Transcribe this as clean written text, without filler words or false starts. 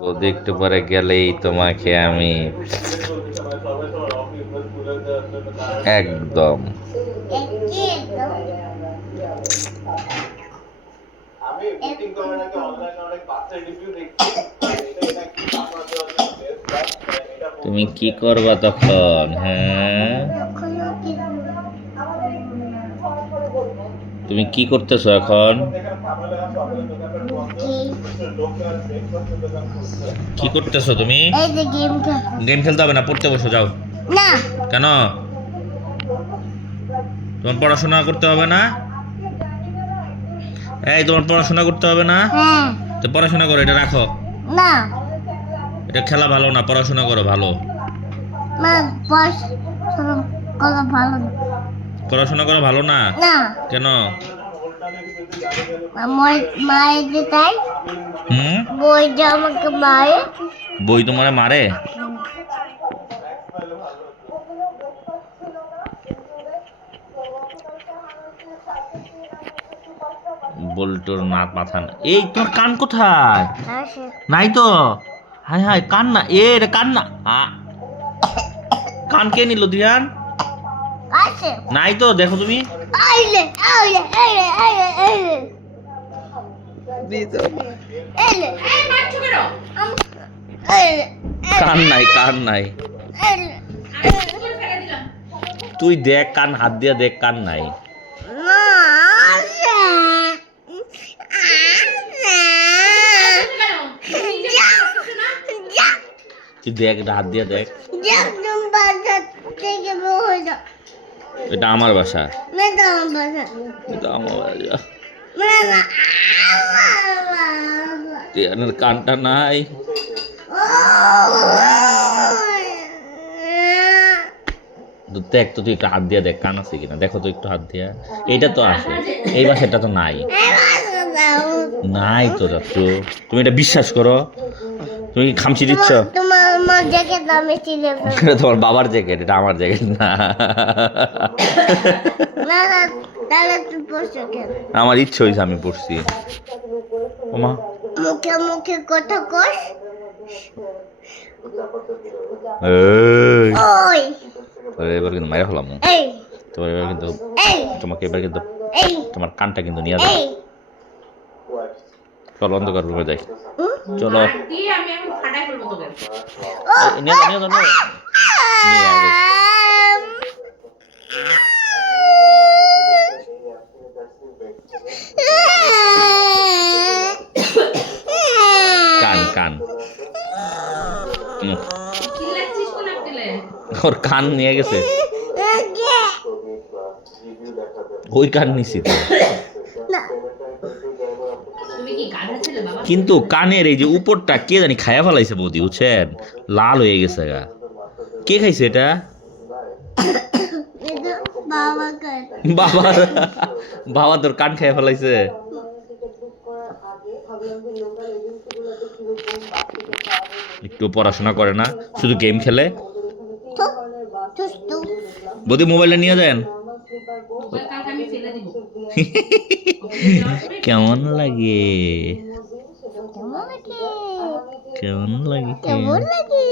বৌদি একটু পরে গেলেই তোমাকে আমি একদম তুমি কি করবা তখন? হ্যাঁ, তুমি কি করতেছো এখন? কি করতেছো তুমি? গেম খেলতে হবে না, পড়তে বসো যাও। না কেন? তোমার পড়াশোনা করতে হবে না? এই তোমার পড়াশোনা করতে হবে না? তো পড়াশোনা করো, এটা রাখো না। এটা খেলা ভালো না, পড়াশোনা করো ভালো। পড়াশোনা করো ভালো না? কেন? বই তোমারে মারে? বল্টুর মাথা না। এই তোর কান কোথায়? নাই তো। হাই হাই, কান না, রে কান না। কান কে নিল দিয়ান? নাই তো, দেখো তুমি। কান নাই, কান নাই। তুই দেখ, কান হাত দিয়া দেখ, কান নাই। তুই দেখ, হাত দিয়া দেখ। এটা আমার বাসা। এটা আমার বাসা। কানটা নাই। দেখ তো, তুই একটু হাত দিয়া দেখ কান আছে কিনা, দেখো তো একটু হাত দিয়া। এইটা তো আছে, এই বাসাটা তো নাই। নাই তো যাচ্ছু, তুমি এটা বিশ্বাস করো। তুমি কি খামচি দিচ্ছ? তোমার বাবার জ্যাকেট, এটা আমার জ্যাকেট না। আমার ইচ্ছে হয়েছে, আমি পড়ছি। ওমা, মুখে মুখে কথা কস। এবার কিন্তু মাইরা হলাম। তোমার এবার কিন্তু, তোমাকে এবার কিন্তু, তোমার কানটা কিন্তু নিয়ে যাবে। চলো অন্ধকার রুমে যাই। চলো কান কান ওর কান নিয়ে গেছে। ওই কান নিছি তো। কিন্তু কানের এই যে উপরটা কে জানি খায়া ফেলাইছে বৌদি, বুঝছেন? লাল হয়ে গেছে গা। কে খাইছে এটা? বাবা, বাবা তোর কান খাইয়া ফেলাইছে। একটু পড়াশোনা করে না, শুধু গেম খেলে। বৌদি মোবাইলটা নিয়ে যান। কেমন লাগে? কেমন লাগে?